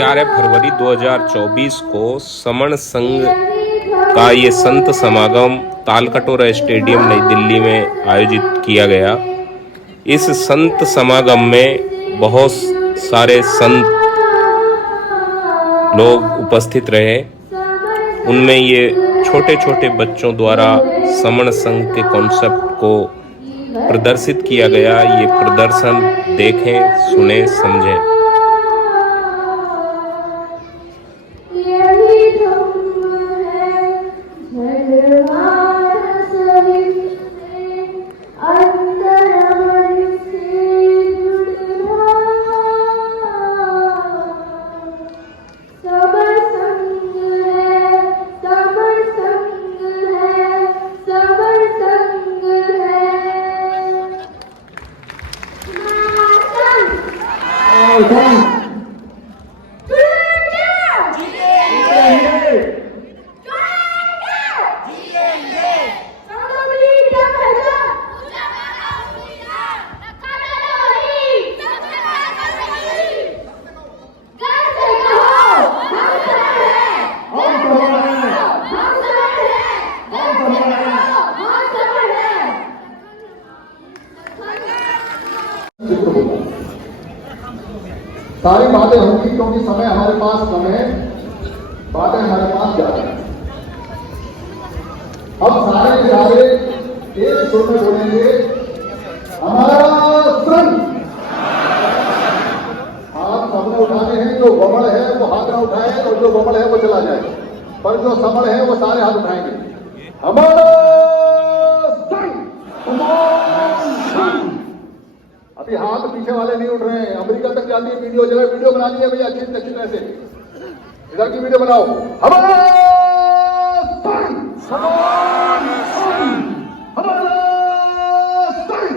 11 फरवरी 2024 को समण संघ का ये संत समागम तालकटोरा स्टेडियम नई दिल्ली में आयोजित किया गया। इस संत समागम में बहुत सारे संत लोग उपस्थित रहे। उनमें ये छोटे छोटे बच्चों द्वारा समण संघ के कॉन्सेप्ट को प्रदर्शित किया गया। ये प्रदर्शन देखें, सुने, समझें। सारी बातें होंगी क्योंकि समय हमारे पास कम है, बातें हमारे पास ज्यादा है। अब सारे एक सुर में बोलेंगे, हमारा संघ। हाथ सबने उठाने हैं। जो बमड़ है वो हाथ ना उठाए और जो बमड़ है वो चला जाए, पर जो समड़ है वो सारे हाथ उठाएंगे। हमारा संघ। अभी हाथ पीछे वाले नहीं उठ रहे हैं। अमेरिका तक जाती है वीडियो, जरा वीडियो बना लीजिए भैया अच्छी तरह से। इधर की वीडियो बनाओ। हमारा संघ, हमारा संघ, हमारा संघ,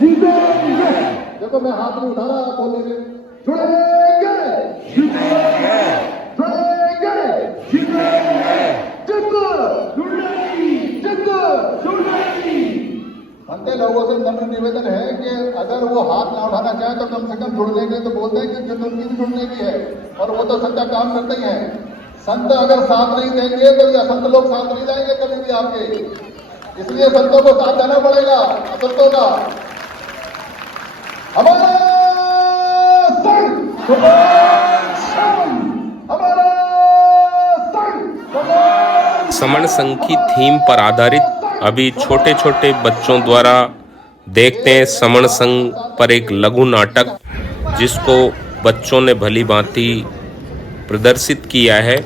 जीतेंगे। देखो मैं हाथ नहीं उठा रहा, आप बोलने से जुड़ेंगे, जीतेंगे, जुड़ेंगे, जीतेंगे, अंते लोगों से नम्र निवेदन है कि अगर वो हाथ ना उठाना चाहे तो कम से कम जुड़ देंगे तो बोलते हैं कि जिद उनकी भी जुड़ने की है, और वो तो सच्चा काम करते ही हैं। संत अगर साथ नहीं देंगे तो ये असंत लोग साथ नहीं जाएंगे कभी भी आपके। इसलिए संतों को साथ देना पड़ेगा असंतों का। हमारा संघ, हमारा संघ। समण संघ की थीम पर आधारित अभी छोटे छोटे बच्चों द्वारा देखते हैं समण संघ पर एक लघु नाटक, जिसको बच्चों ने भली भांति प्रदर्शित किया है।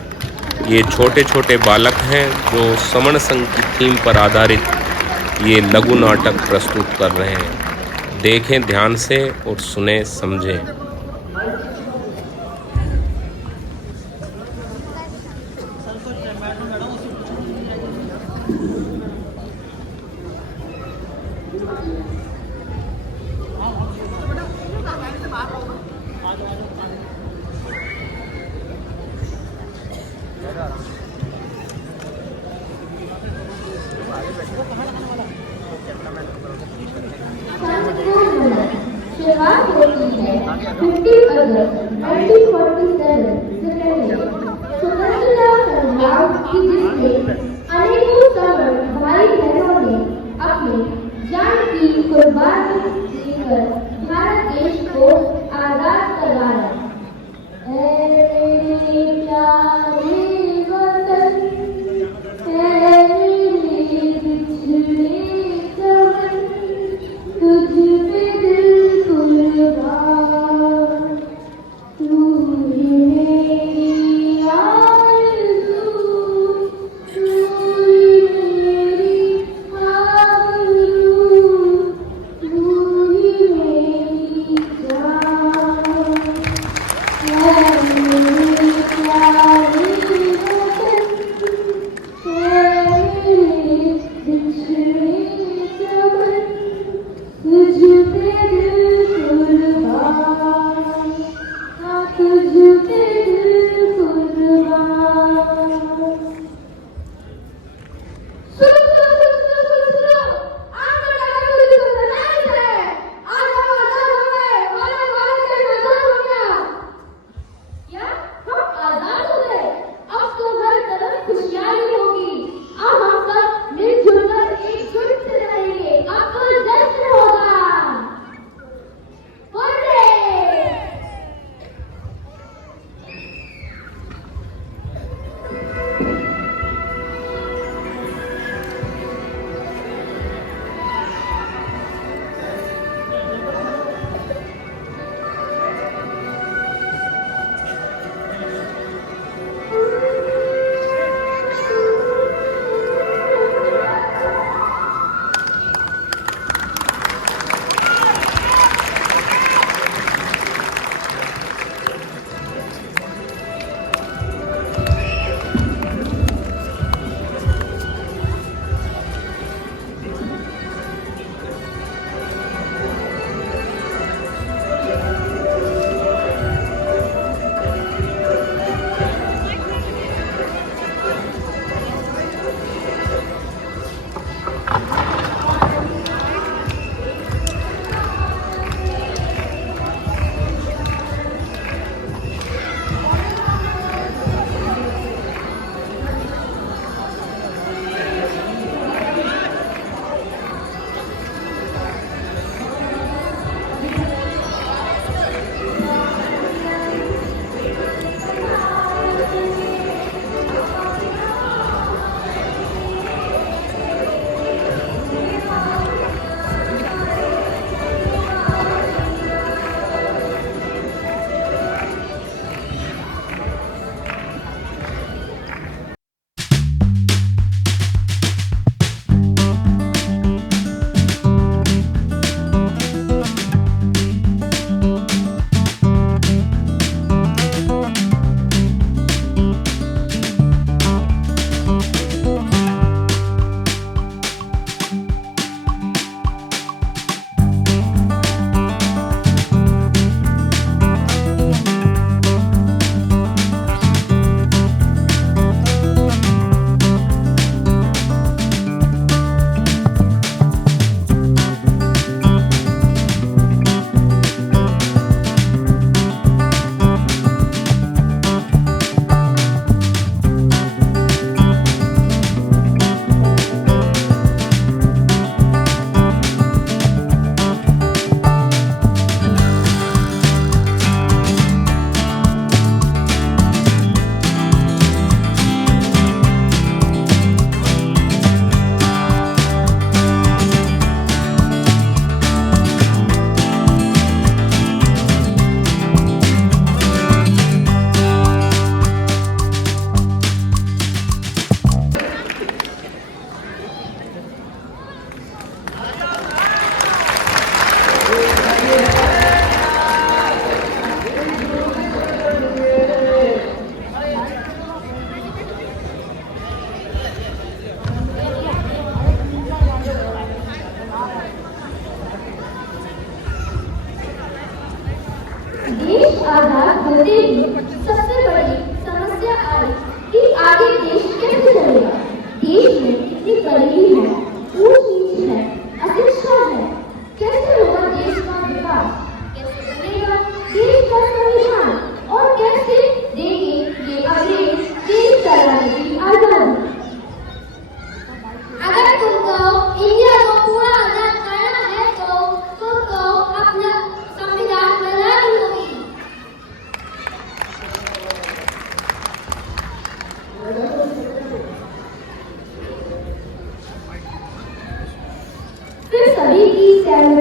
ये छोटे छोटे बालक हैं जो समण संघ की थीम पर आधारित ये लघु नाटक प्रस्तुत कर रहे हैं। देखें ध्यान से और सुने, समझें। शुरुआत होती है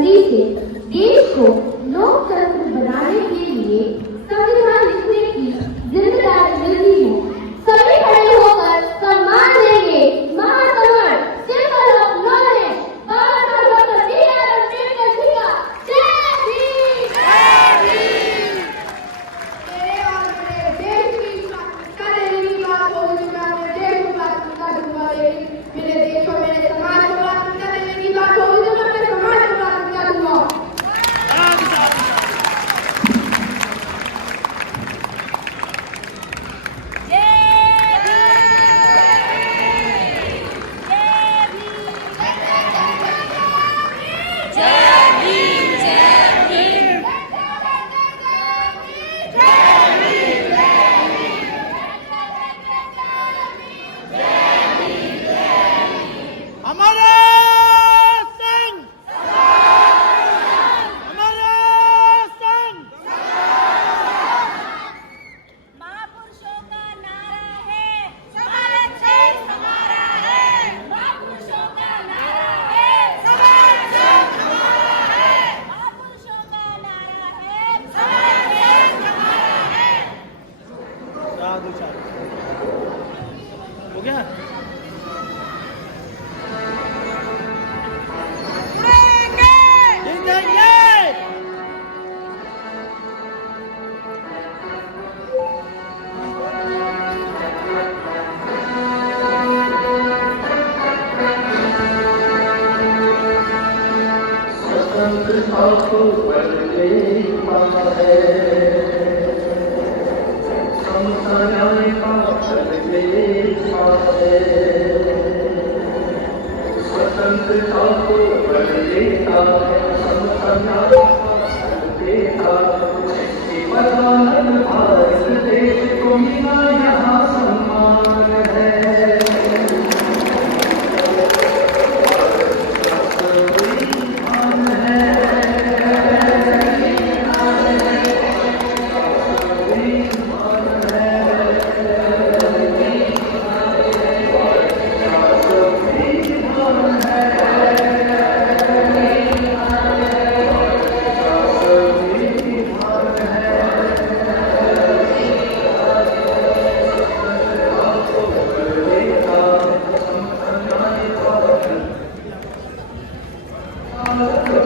मर्जी से देश को लोकतंत्र बनाने के लिए संविधान लिखने की जिम्मेदारी मिलती है। सभी खड़े होकर सम्मान देंगे। महासमर सिंबल ऑफ नॉलेज बाबा साहब डॉक्टर बी.आर. अम्बेडकर जी का जय भीम। मेरे और मेरे देश की प्राथमिकता देने की बात हो जो मैं अपने देश को प्राथमिकता दूंगा, लेकिन मेरे देश और मेरे समाज को प्राथमिकता देने की बात होगी तो मैं अपने समाज को प्राथमिकता दूंगा। महापुरुषों का नारा है भारत देश हमारा है। महापुरुषों का नारा है भारत देश हमारा है। महापुरुषों का नारा है भारत देश हमारा है। हो गया। स्वतंत्रता को बल देता है, भारत देश को मिला यहाँ सम्मान है।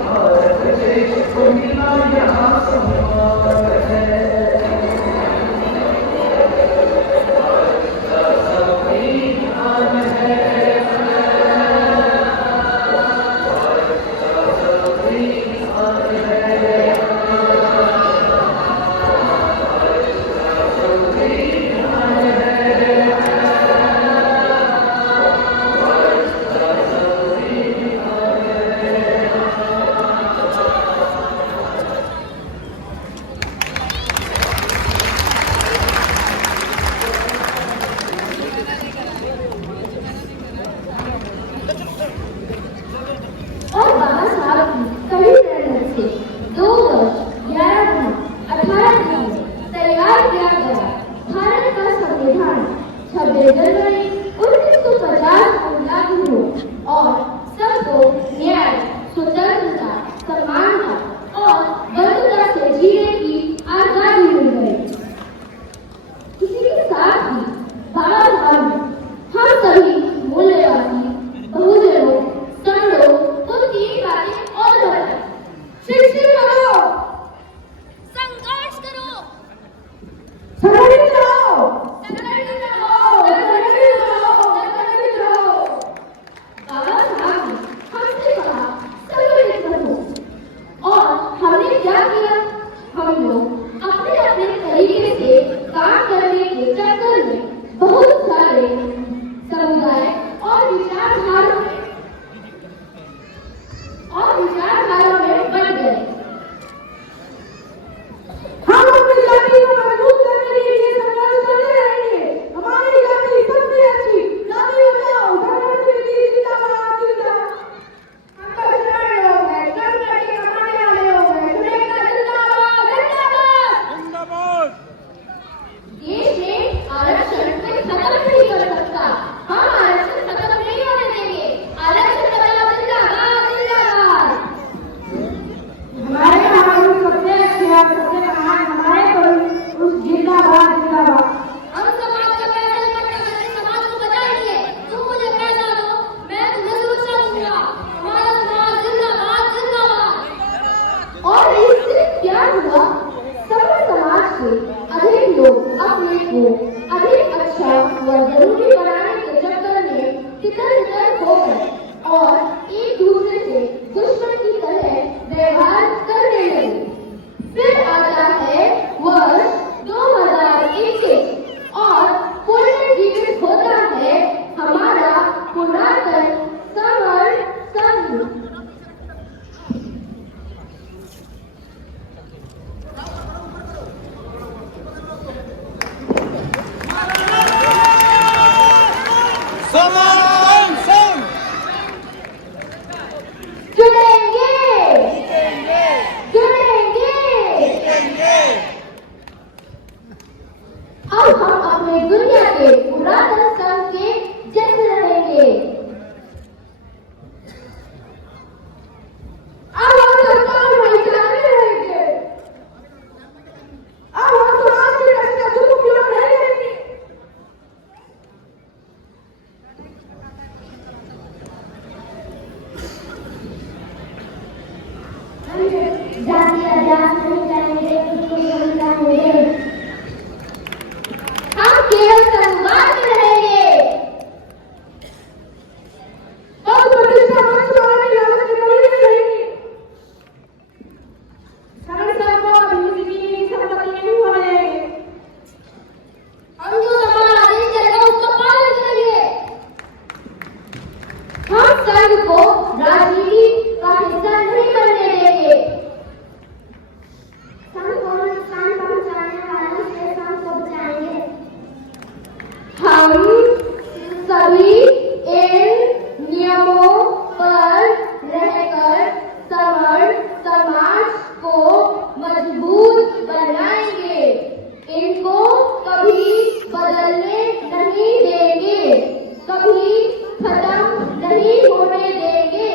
भारत देश को मिला यहाँ सम्मान है। और बाबा साहब की कड़ी मेहनत से 2 वर्ष 11 माह 18 दिन में तैयार किया गया भारत का संविधान 26 जनवरी 1950 को लागू हो और सबको न्याय, स्वतंत्रता, समानता और बंधुता से जीने की आजादी मिल गई। इसी के साथ ही बाबा साहब ने हम सभी मूल्यवादी बहुजनों संघों को 3 बातें और बताई। शिक्षित करो, संघर्ष करो, संगठित रहो, संगठित रहो, संगठित रहो, संगठित रहो। बाबा साहब ने हमसे कहा संगठित रहो और हमने समन संघ जुड़ेंगे जुड़ेंगे। अब हम अपने दुनिया के पुरातन संघ के जैसे रहेंगे। अब हम सरकार भाईचारे रहेंगे। अब हम समाज की रक्षा दुरुपयोग नहीं करेंगे। जाति अजात नहीं करेंगे, खुद को समझाएंगे। हम केवल संवाद में रहेंगे। और प्रतिष्ठा मंच वाले लालच में कभी नहीं रहेंगे। सरल सबको अभिवृद्धि की संपत्ति नहीं बनाएंगे। हम जो हमारा आदेश करेगा उसका पालन करेंगे। हम संघ को राजनीति का हिस्सा नहीं बनने देंगे। संघ को नुकसान पहुंचाने वालों से संघ को बचाएंगे। हम सभी इन नियमों पर रहकर समाज को मजबूत बनाएंगे। इनको कभी बदलने नहीं देंगे, कभी खत्म नहीं होने देंगे,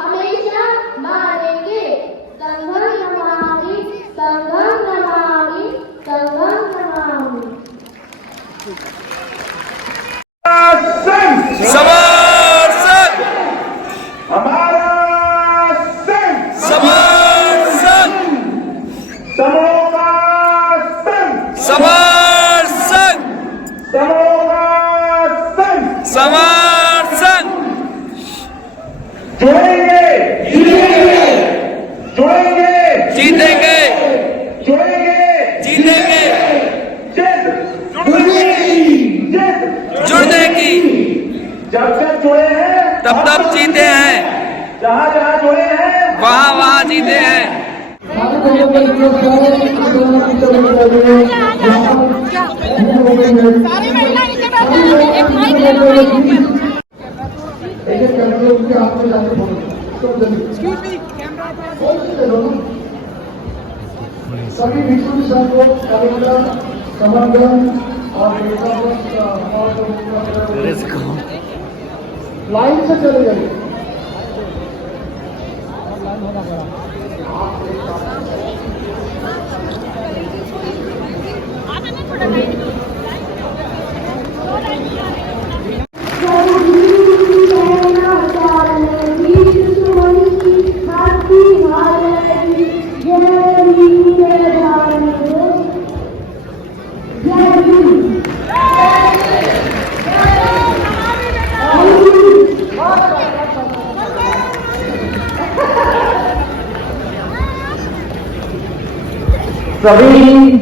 हमेशा मानेंगे। संघं नमामि, संघं नमामि, संघं नमामि। समर संघ हमारा संघ, समर संघ समों का संघ, समर संघ समों का संघ। समर संघ जुड़ेंगे जुड़ेंगे जीतेंगे जुड़ेंगे जीतेंगे जिद जुड़ने की जब जब जुड़े हैं तब तब जीते हैं, जहाँ जहाँ जुड़े हैं वहाँ वहाँ जीते हैं। सारी महिला नीचे बैठो, एक माइक ले लो। सभी भिक्षु संघ को समर्थन और लाइन से चले जाइए। सभी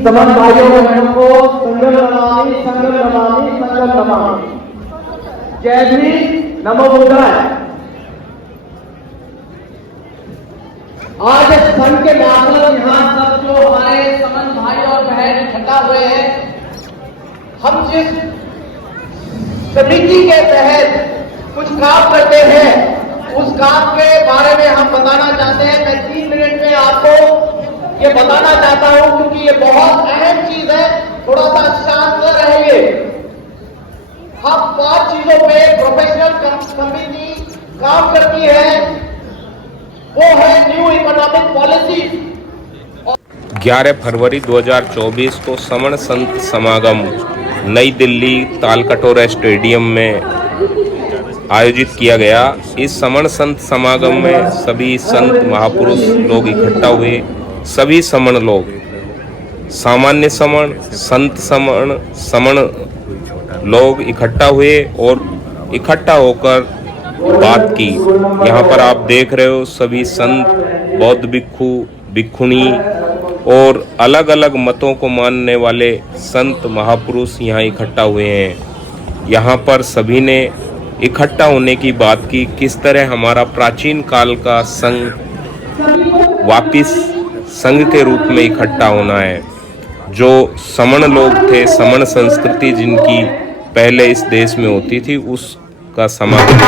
समस्त भाइयों बहनों को संगम नमामि, संगम नमामि, संगम नमामि। जय भीम, नमो बुद्धाय। आज संघ के बादल यहाँ सब जो हमारे समस्त भाई और बहन इकट्ठा हुए हैं, हम जिस समिति के तहत कुछ काम करते हैं उस काम के बारे में हम बताना चाहते हैं। मैं 3 मिनट में आपको ये बताना चाहता हूं क्योंकि ये बहुत अहम चीज है। थोड़ा सा शांत रहिए। हम 5 चीजों पे प्रोफेशनल कमिटी काम करती है। वो है न्यू इकोनॉमिक पॉलिसी। 11 फरवरी 2024 को समण संत समागम नई दिल्ली तालकटोरा स्टेडियम में आयोजित किया गया। इस समण संत समागम में सभी संत महापुरुष लोग इकट्ठा हुए। सभी समण लोग, सामान्य समण, संत समण, समण लोग इकट्ठा हुए और इकट्ठा होकर बात की। यहाँ पर आप देख रहे हो सभी संत, बौद्ध भिक्षु, भिक्षुणी और अलग अलग मतों को मानने वाले संत महापुरुष यहाँ इकट्ठा हुए हैं। यहाँ पर सभी ने इकट्ठा होने की बात की, किस तरह हमारा प्राचीन काल का संघ वापिस संघ के रूप में इकट्ठा होना है। जो समण लोग थे, समण संस्कृति जिनकी पहले इस देश में होती थी, उस का समागम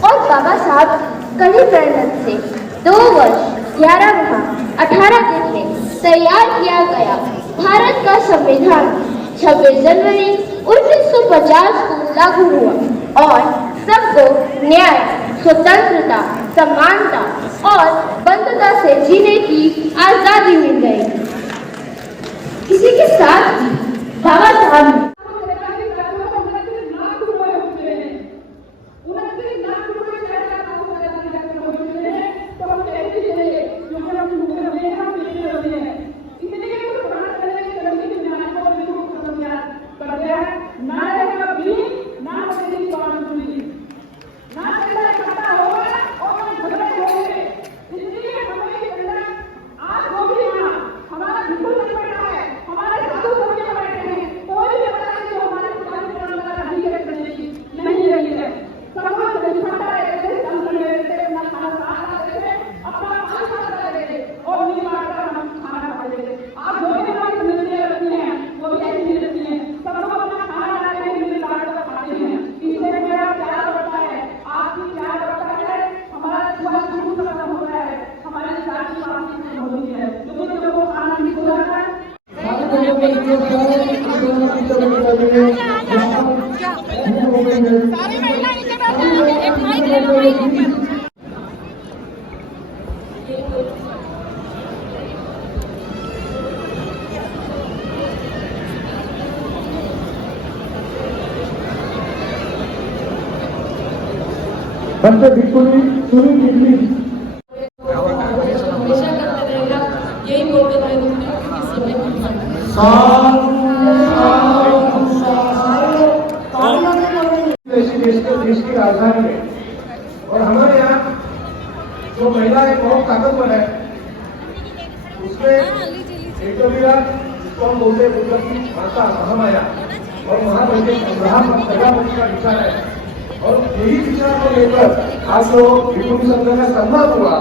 और बाबा साहब कड़ी मेहनत से 2 वर्ष 11 माह 18 दिन में तैयार किया गया भारत का संविधान 26 जनवरी 1950 को लागू हुआ और सबको न्याय, स्वतंत्रता, समानता और बंधुता से जीने की आजादी मिल गई। इसी के साथ ही बाबा साहब बच्चे बिल्कुल ही सुनी निकली हमेशा करते रहेगा, यही बोलते रहेंगे कि समय देश की राजधानी है और हमारे यहाँ जो महिलाएं बहुत ताकतवर है उसमें एक तो जिसको हम बोलते हैं बुद्ध की माता महामाया और प्रजापति का विचार है और यही विचार को लेकर आज जो विभूति संघ का सम्मान हुआ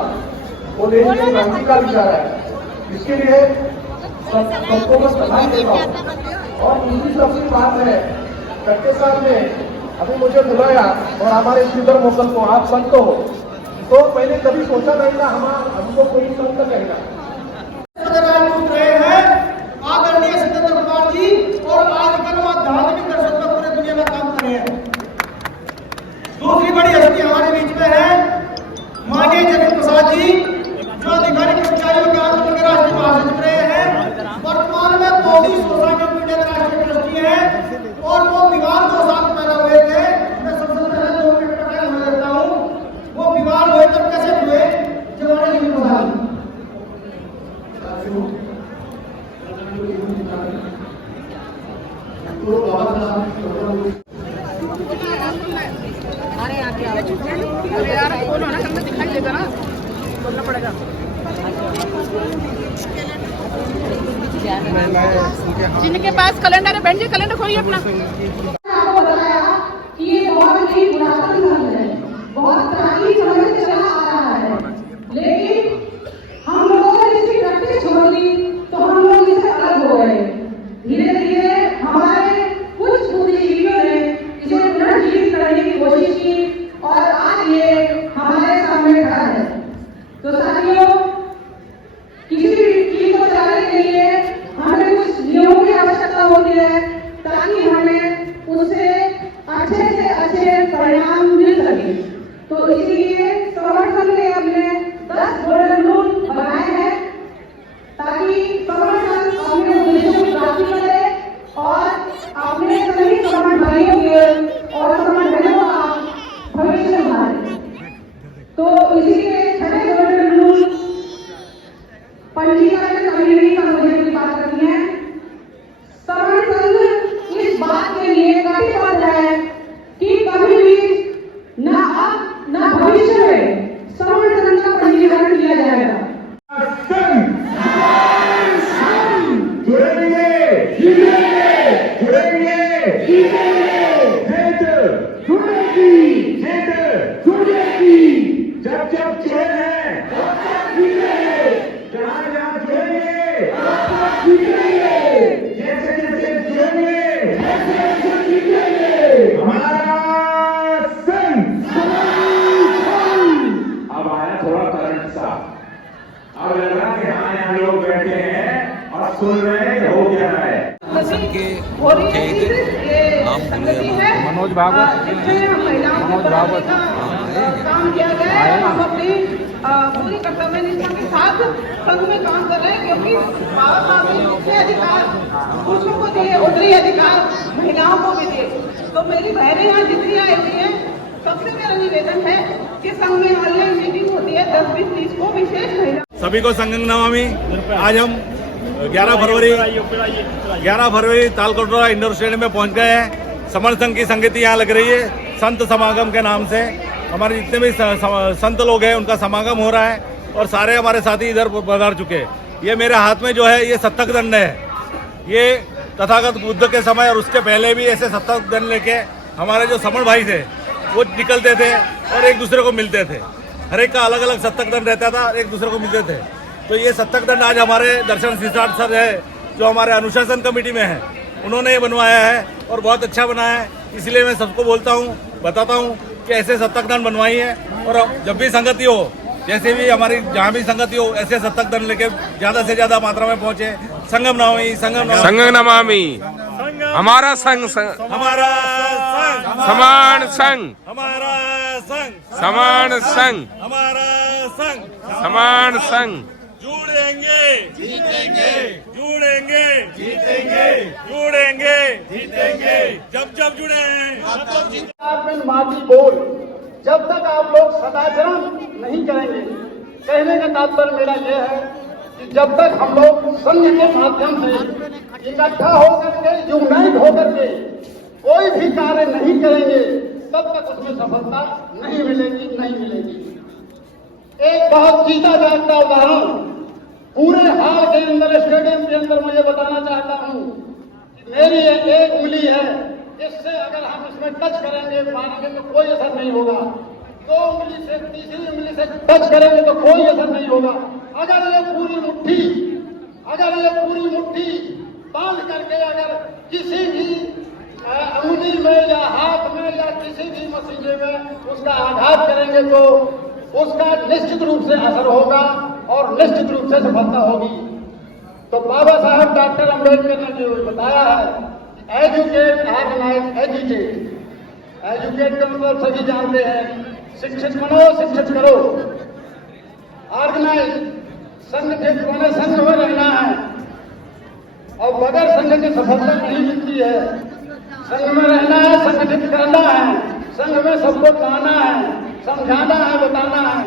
वो देश के क्रांति का विचार है। इसके लिए सबको बस बधाई देता हूँ। और दूसरी सबसे बात है कट्टे साहब ने अभी मुझे बुलाया और हमारे श्रीधर मोकल को आप संत हो तो पहले कभी सोचा नहीं था हमको कोई संत कहेगा। आदरणीय सत्येंद्र कुमार जी और आजकल वो धार्मिक दर्शन में पूरे दुनिया में काम कर रहे हैं। दूसरी बड़ी हस्ती हमारे बीच में है माननीय जगत प्रसाद जी जो अधिकारिक कर्मचारियों के आंदोलन के राष्ट्रीय महासचिव रहे हैं, वर्तमान में मोदी सोसाइटी ऑफ इंडिया के राष्ट्रीय ट्रस्टी है और वो विवाद 2 साल पैदा हुए थे। मैं सबसे पहले 2 मिनट का टाइम देता हूँ। वो विवाद हुए तब कैसे हुए जब हमारे जगत प्रसाद जिनके पास कैलेंडर है, बहन जी कैलेंडर खोलिए अपना। आपको बताया कि ये बहुत ही पुरातन धर्म है, परिणाम मिल सके। तो इसीलिए समर संघ ने अपने 10 गोल्डन रूल बनाए हैं ताकि समर संघ अपने उद्देश्यों की प्राप्ति करे और अपने सभी समर भाइयों के और समर बहनों का भविष्य सुधारे। तो इसीलिए 6 गोल्डन रूल पंजीकरण कमेटी का मुझे की बात करनी है। समर संघ इस बात के लिए कटिबद्ध है कि कभी भी न अब न भविष्य में समर संघ का पंजीकरण किया जाएगा। जब जब चेन है जहाँ जहाँ जुड़ेंगे जैसे जैसे जुड़ेंगे हमारा संघ। अब आया थोड़ा करंट सा, अब लग रहा कि हाँ यहाँ लोग बैठे हैं और सुन रहे हैं हो क्या है। मनोज भागवत काम किया गया है। हम अपनी पूरी कर्तव्य निष्ठा के साथ संघ में काम कर रहे हैं क्योंकि बाबा साहब ने जितने अधिकार पुरुषों को दिए उतने ही अधिकार महिलाओं को भी दिए। तो मेरी बहनें यहाँ जितनी आई हुई हैं सबसे मेरा निवेदन है कि संघ में ऑनलाइन मीटिंग होती है 10, 20, 30 को विशेष महिला सभी को संघ नमामि। आज हम 11 फरवरी तालकोटरा इंडोर स्टेडियम में पहुंच गए हैं। समर संघ की संगति यहाँ लग रही है। संत समागम के नाम से हमारे जितने भी संत लोग हैं उनका समागम हो रहा है और सारे हमारे साथी इधर पधार चुके हैं। ये मेरे हाथ में जो है ये सत्तक दंड है। ये तथागत बुद्ध के समय और उसके पहले भी ऐसे सत्तक दंड लेके हमारे जो समर भाई थे वो निकलते थे और एक दूसरे को मिलते थे। हर एक का अलग अलग सत्तक दंड रहता था, एक दूसरे को मिलते थे। तो ये सत्तक दंड आज हमारे दर्शन सिद्धार्थ सर है जो हमारे अनुशासन कमेटी में है, उन्होंने ये बनवाया है और बहुत अच्छा बनाया है। इसलिए मैं सबको बोलता हूँ, बताता हूँ कि ऐसे सत्तक दंड बनवाई है और जब भी संगति हो, जैसे भी हमारी जहाँ भी संगति हो, ऐसे सत्तक दंड लेके ज्यादा से ज्यादा मात्रा में पहुंचे। संगम नमामि, संघ नमामि, हमारा संघ, हमारा संघ, समान संघ, हमारा संघ, समान संघ, हमारा संघ, समान संघ। जुड़ेंगे जीतेंगे, जुड़ेंगे जीतेंगे, जुड़ेंगे जीतेंगे, जब जब जुड़े हैं में माटी बोल। जब तक आप लोग सदाचरण नहीं करेंगे, कहने का तात्पर्य मेरा यह है कि जब तक हम लोग संघ के माध्यम से इकट्ठा होकर के यूनाइट होकर के कोई भी कार्य नहीं करेंगे तब तक उसमें सफलता नहीं मिलेगी। एक बहुत जीता जागता उदाहरण पूरे हाल के अंदर स्टेडियम के अंदर मुझे बताना चाहता हूँ कि मेरी एक उंगली है, इससे अगर हम इसमें टच करेंगे मारेंगे तो कोई असर नहीं होगा। 2 उंगली से तीसरी उंगली से टच करेंगे तो कोई असर नहीं होगा। अगर ये पूरी मुट्ठी बांध करके अगर किसी भी उंगली में या हाथ में या किसी भी मशीने में उसका आघात करेंगे तो उसका निश्चित रूप से असर होगा और निश्चित रूप से सफलता होगी। तो बाबा साहब डॉक्टर अम्बेडकर ने जो बताया है एजुकेट, ऑर्गेनाइज, एजुकेट का मतलब सभी जानते हैं, शिक्षित बनो, शिक्षित करो। ऑर्गेनाइज, संगठित बने, संघ में रहना है और बगैर संघ की सफलता नहीं मिलती है। संघ में रहना है, संगठित करना है, संघ में सबको लाना है, समझाना है, बताना है।